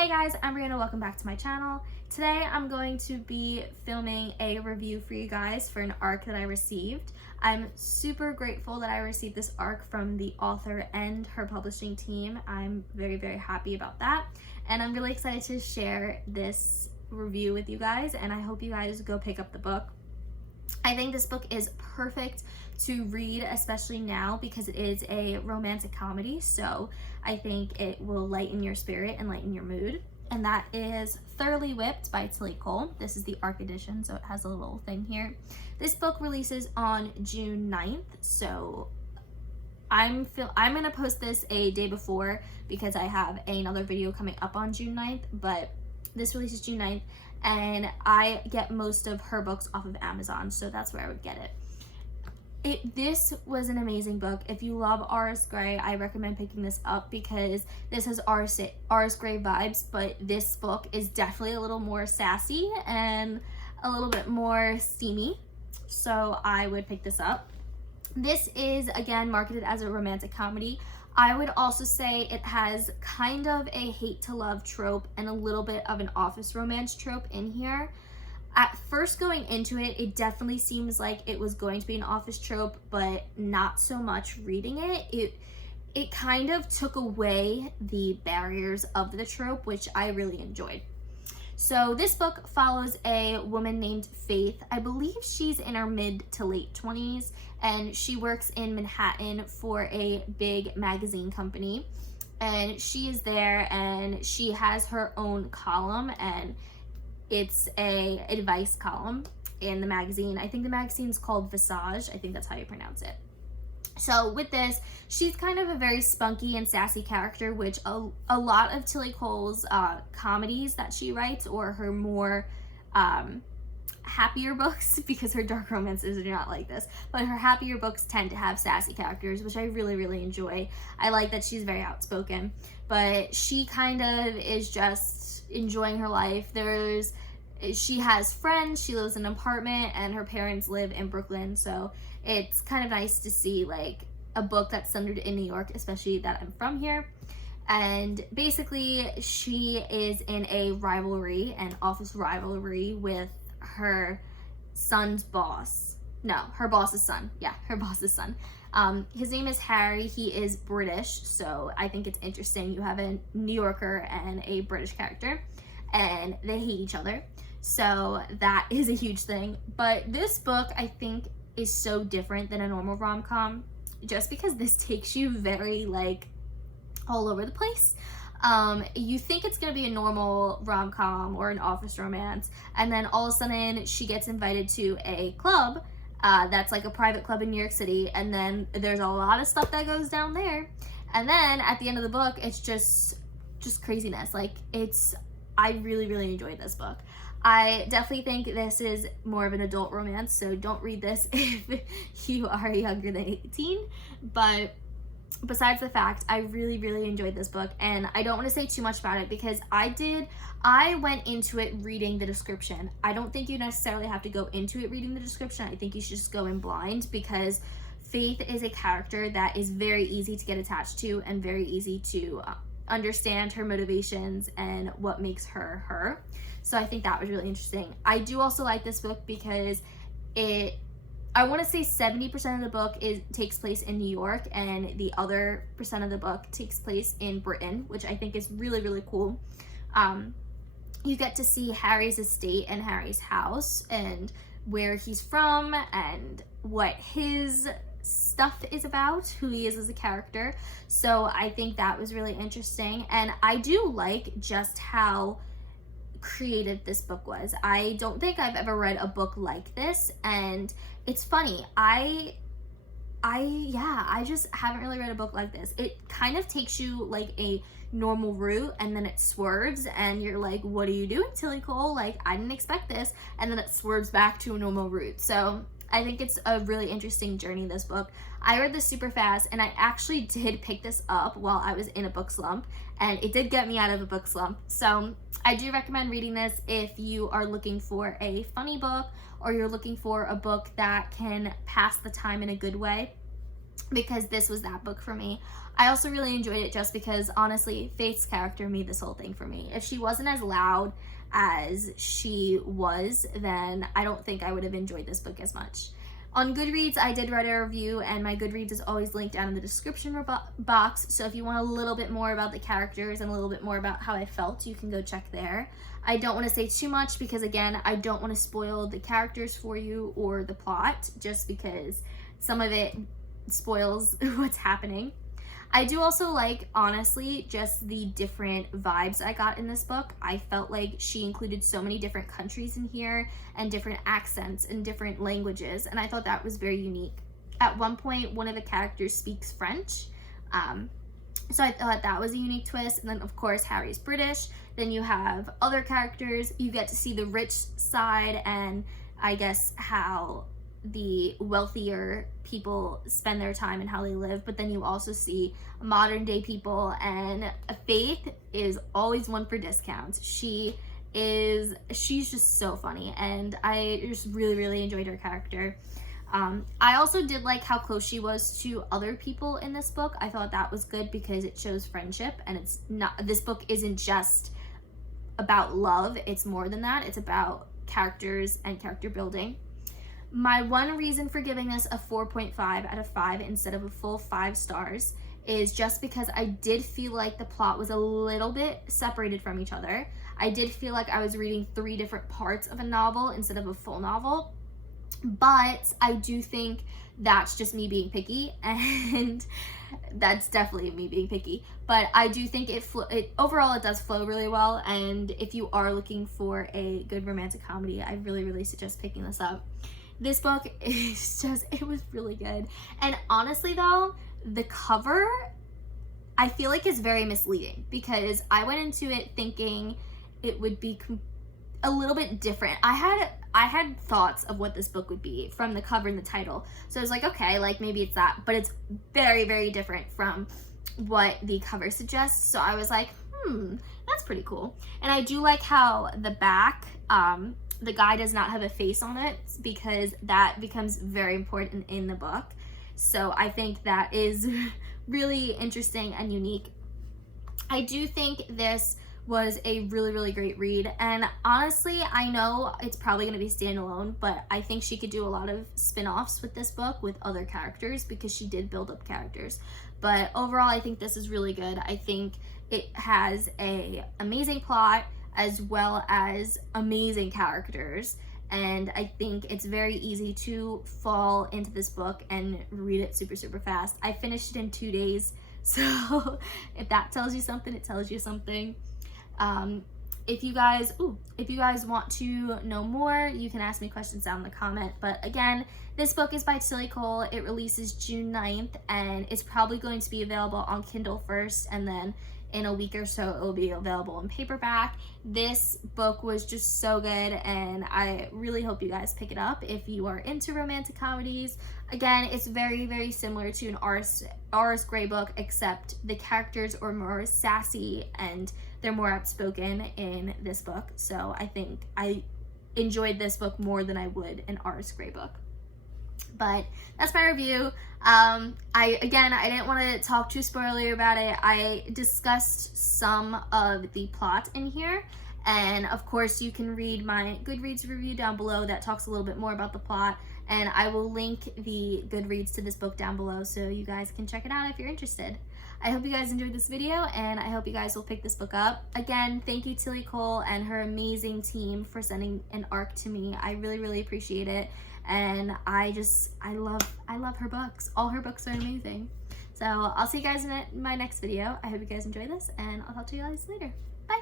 Hey guys, I'm Brianna, welcome back to my channel. Today I'm going to be filming a review for you guys for an ARC that I received. I'm super grateful that I received this ARC from the author and her publishing team. I'm very happy about that, and I'm really excited to share this review with you guys, and I hope you guys go pick up the book. I think this book is perfect to read, especially now, because it is a romantic comedy, so I think it will lighten your spirit and lighten your mood. And that is Thoroughly Whipped by Tille Cole. This is the ARC edition, so it has a little thing here. This book releases on June 9th, so I'm gonna post this a day before because I have another video coming up on June 9th, but this releases June 9th, and I get most of her books off of Amazon, so that's where I would get it. This was an amazing book. If you love R.S. Grey, I recommend picking this up because this has R.S. Grey vibes, but this book is definitely a little more sassy and a little bit more steamy, so I would pick this up. This is, again, marketed as a romantic comedy. I would also say it has kind of a hate to love trope and a little bit of an office romance trope in here. At first going into it, it definitely seems like it was going to be an office trope, but not so much reading it. It kind of took away the barriers of the trope, which I really enjoyed. So this book follows a woman named Faith. I believe she's in her mid to late 20s, and she works in Manhattan for a big magazine company. And she is there, and she has her own column, and it's a advice column in the magazine. I think the magazine's called Visage. I think that's how you pronounce it. So with this, she's kind of a very spunky and sassy character, which a lot of Tille Cole's comedies that she writes, or her more happier books, because her dark romances are not like this, but her happier books tend to have sassy characters, which I really enjoy. I like that she's very outspoken, but she kind of is just enjoying her life. She has friends, she lives in an apartment, and her parents live in Brooklyn, so it's kind of nice to see like a book that's centered in New York, especially that I'm from here. And basically she is in a rivalry, an office rivalry, with her son's boss. No, her boss's son. Yeah, her boss's son. His name is Harry. He is British, so I think it's interesting. You have a New Yorker and a British character, and they hate each other, so that is a huge thing. But this book, I think, is so different than a normal rom-com, just because this takes you very, like, all over the place. You think it's gonna be a normal rom-com or an office romance, and then all of a sudden she gets invited to a club that's like a private club in New York City, and then there's a lot of stuff that goes down there, and then at the end of the book it's just craziness. Like, I really enjoyed this book. I definitely think this is more of an adult romance, so don't read this if you are younger than 18, but besides the fact, I really enjoyed this book, and I don't want to say too much about it because I went into it reading the description. I don't think you necessarily have to go into it reading the description. I think you should just go in blind, because Faith is a character that is very easy to get attached to and very easy to understand her motivations and what makes her her. So I think that was really interesting. I do also like this book because I want to say 70% of the book takes place in New York, and the other percent of the book takes place in Britain, which I think is really cool. You get to see Harry's estate and Harry's house and where he's from and what his stuff is about, who he is as a character. So I think that was really interesting, and I do like just how creative this book was. I don't think I've ever read a book like this, and it's funny, I just haven't really read a book like this. It kind of takes you like a normal route, and then it swerves, and you're like, what are you doing, Tille Cole? Like, I didn't expect this, and then it swerves back to a normal route. So I think it's a really interesting journey, this book. I read this super fast, and I actually did pick this up while I was in a book slump, and it did get me out of a book slump. So I do recommend reading this if you are looking for a funny book, or you're looking for a book that can pass the time in a good way. because this was that book for me. I also really enjoyed it just because, honestly, Faith's character made this whole thing for me. If she wasn't as loud as she was, then I don't think I would have enjoyed this book as much. On Goodreads, I did write a review, and my Goodreads is always linked down in the description box, so if you want a little bit more about the characters and a little bit more about how I felt, you can go check there. I don't want to say too much because, again, I don't want to spoil the characters for you or the plot, just because some of it spoils what's happening. I do also like, honestly, just the different vibes I got in this book. I felt like she included so many different countries in here and different accents and different languages, and I thought that was very unique. At one point, one of the characters speaks French, so I thought that was a unique twist. And then, of course, Harry's British. Then you have other characters. You get to see the rich side and I guess how the wealthier people spend their time and how they live, but then you also see modern day people, and Faith is always one for discounts. She's just so funny, and I just really enjoyed her character. I also did like how close she was to other people in this book. I thought that was good because it shows friendship, and this book isn't just about love, it's more than that. It's about characters and character building. My one reason for giving this a 4.5 out of 5 instead of a full 5 stars is just because I did feel like the plot was a little bit separated from each other. I did feel like I was reading 3 different parts of a novel instead of a full novel, but I do think that's just me being picky, and that's definitely me being picky, but I do think overall it does flow really well, and if you are looking for a good romantic comedy, I really suggest picking this up. This book is it was really good. And honestly though, the cover, I feel like is very misleading because I went into it thinking it would be a little bit different. I had thoughts of what this book would be from the cover and the title. So I was like, okay, like maybe it's that, but it's very different from what the cover suggests. So I was like, that's pretty cool. And I do like how the back, the guy does not have a face on it because that becomes very important in the book. So I think that is really interesting and unique. I do think this was a really great read, and honestly, I know it's probably going to be standalone, but I think she could do a lot of spin-offs with this book with other characters because she did build up characters. But overall, I think this is really good. I think it has an amazing plot as well as amazing characters, and I think it's very easy to fall into this book and read it super fast. I finished it in 2 days, so if that tells you something, it tells you something. If you guys want to know more, you can ask me questions down in the comment. But again, this book is by Tille Cole. It releases June 9th, and it's probably going to be available on Kindle first, and then in a week or so it will be available in paperback. This book was just so good, and I really hope you guys pick it up if you are into romantic comedies. Again, it's very similar to an R.S. Gray book, except the characters are more sassy and they're more outspoken in this book. So I think I enjoyed this book more than I would an R.S. Gray book. But that's my review. I didn't want to talk too spoilery about it. I discussed some of the plot in here, and of course you can read my Goodreads review down below that talks a little bit more about the plot, and I will link the Goodreads to this book down below so you guys can check it out if you're interested. I hope you guys enjoyed this video, and I hope you guys will pick this book up. Again, thank you Tille Cole and her amazing team for sending an ARC to me. I really appreciate it. And I love her books. All her books are amazing. So I'll see you guys in my next video. I hope you guys enjoy this, and I'll talk to you guys later. Bye.